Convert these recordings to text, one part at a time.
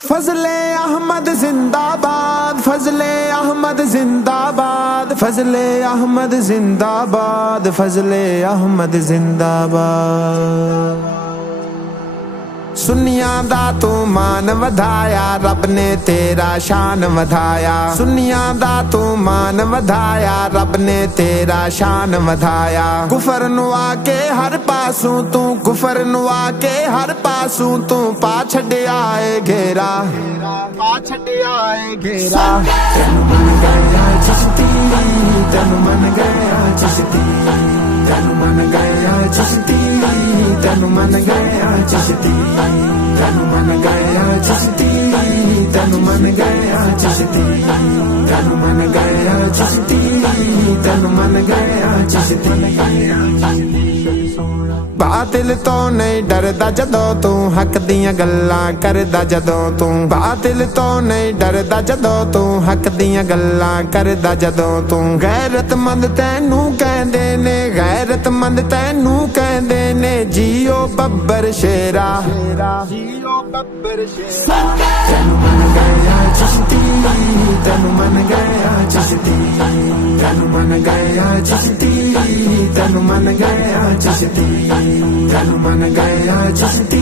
फजले अहमद जिंदाबाद, फजले अहमद जिंदाबाद, फजले अहमद जिंदाबाद, फजले अहमद जिंदाबाद। सुन्नियां दा तू मान वधाया, रब ने तेरा शान वधाया। सुन्नियां दा तू मान वधाया, रब ने तेरा शान वधाया। कुफर नु आके हर पासों तू, कुफर नु आके हर पासों तू पा छड्डिया ए घेरा, पा छड्डिया ए घेरा। तेनू मन गया चिश्ती, तेनू मन गया चिश्ती, तेनू मन गया चिश्ती, तेनू मन गया चिश्ती, तेनू मन गया चिश्ती, तेनू मन गया चिश्ती, तेनू मन गया चिश्ती, तेनू मन गया चिश्ती। बातिल तो नहीं डरदा जदों तू, हक दियां गल्लां करदा जदों तू। बातिल तो नहीं डरदा जदों तू, हक दियां गल्लां करदा जदों तू। गैरतमंद तैनू कहंदे ने, गैरतमंद तैनू कहंदे ने, जियो बब्बर शेरा, जियो बब्बर शेरा। तैनू मन गया चिश्ती, तैनू मन गया चिश्ती, तैनू मन गया चिश्ती, तैनू मन गया चिश्ती, तैनू मन गया चिश्ती,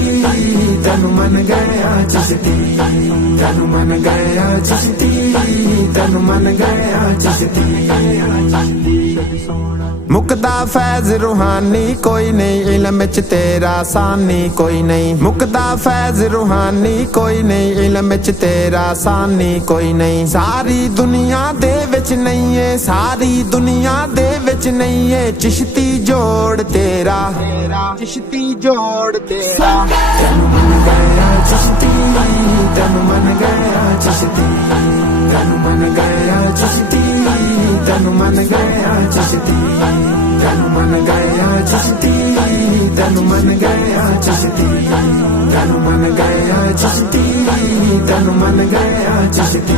तैनू मन गया चिश्ती, तैनू मन गया चिश्ती, तैनू मन गया चिश्ती। मुकदा फैज रूहानी कोई नहीं, इल्म च तेरा सानी कोई नहीं। मुकदा फैज रूहानी कोई नहीं, इल्म च तेरा सानी कोई नहीं। सारी दुनिया दे विच नहीं है, सारी दुनिया दे विच नहीं है, चिश्ती जोड़ तेरा, चिश्ती जोड़ तेरा। तैनू मन गया चिश्ती, तैनू मन गया चिश्ती, तैनू मन गया चिश्ती, तैनू मन गया चिश्ती, तैनू मन गया चिश्ती, तैनू मन गया चिश्ती, तैनू मन गया चिश्ती, तैनू मन गया चिश्ती।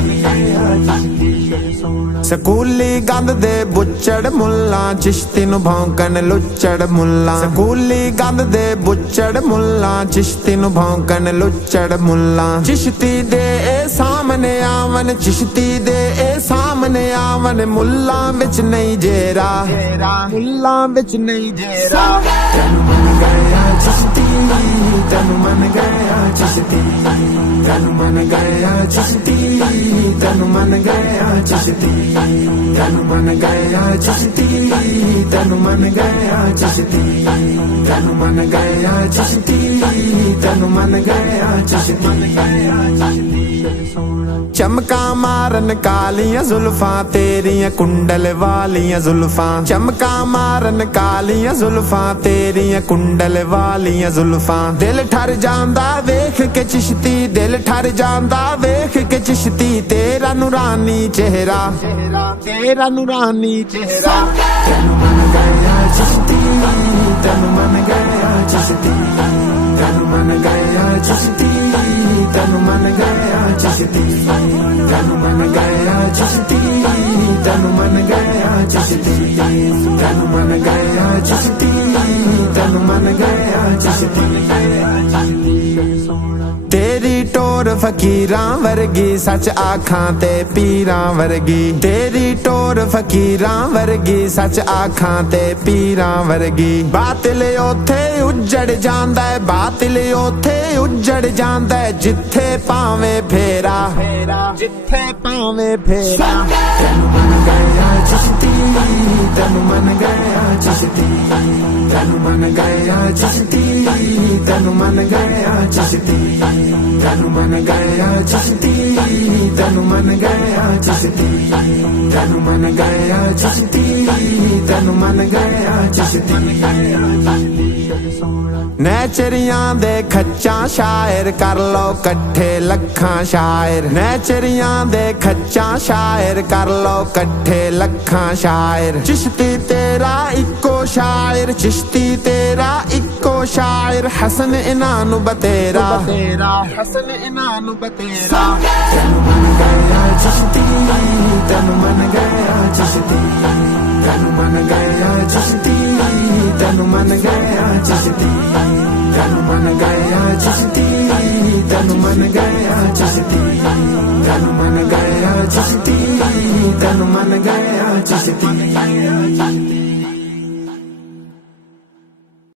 स्कूली गंद दे बुच्चड़ मुल्ला, चिश्ती नू भौंकन लुच्चड़ मुल्ला। स्कूली गंद दे बुच्चड़ मुल्ला, चिश्ती नू भौंकन लुच्चड़ मुल्ला। चिश्ती दे ए सामने आवन, चिश्ती दे ए सामने आवन, मुल्ला विच नहीं जेरा, मुल्ला विच नहीं जेरा। तैनू मन गया चिश्ती, तैनू मन गया चिश्ती, तैनू मन गया चिश्ती, तैनू मन गया चिश्ती, तैनू मन गया चिश्ती, तैनू मन गया चिश्ती, तैनू मन गया चिश्ती, तैनू मन गया चिश्ती। चमका मारन कालियां जुल्फां तेरियां कुंडल वालियां जुल्फां। चमका मारन कालियां जुल्फां तेरियां कुंडल वालियां जुल्फां। दिल ठर जांदा वेख के चिश्ती, दिल ठर जांदा वेख के चिश्ती, तेरा नूरानी चेहरा, तेरा नूरानी चेहरा। तैनू मन गया चिश्ती, तैनू मन गया चिश्ती, तैनू मन गया चिश्ती, तैनू मन गया चिश्ती, तैनू मन गया चिश्ती, तैनू मन गया चिश्ती, तैनू मन गया चिश्ती, तैनू मन गया चिश्ती। तेरी टोर फकीरां वर्गी, सच आखां ते पीरां वर्गी। तेरी टोर फकीरां वर्गी, सच आखां ते पीरां वर्गी। बातिल ओथे उजड़ जांदा है, बातिल ओथे उजड़ जांदा है, जिथे पावे फेरा, जिथे पावे फेरा। तैनू मन गया चिश्ती, तैनू मन गया चिश्ती, तैनू मन गया चिश्ती, तैनू मन गया चिश्ती, तैनू मन गया चिश्ती, तैनू मन गया चिश्ती, तैनू मन गया चिश्ती, तैनू मन गया चिश्ती। नैचरियां दे खच्चां शायर कर लो कट्ठे लखां शायर। नैचरियां दे खच्चां शायर कर लो कट्ठे लखां शायर। चिश्ती तेरा इक्को शायर, चिश्ती तेरा इक्को शायर, हसन इनानू बतेरा, हसन इनानू बतेरा। तैनू मन गया चिश्ती, तैनू मन गया चिश्ती, तैनू मन गया चिश्ती, तैनू मन गया चिश्ती, तैनू मन गया चिश्ती, तैनू मन गया चिश्ती। चिश्ती तेनू मन गया चिश्ती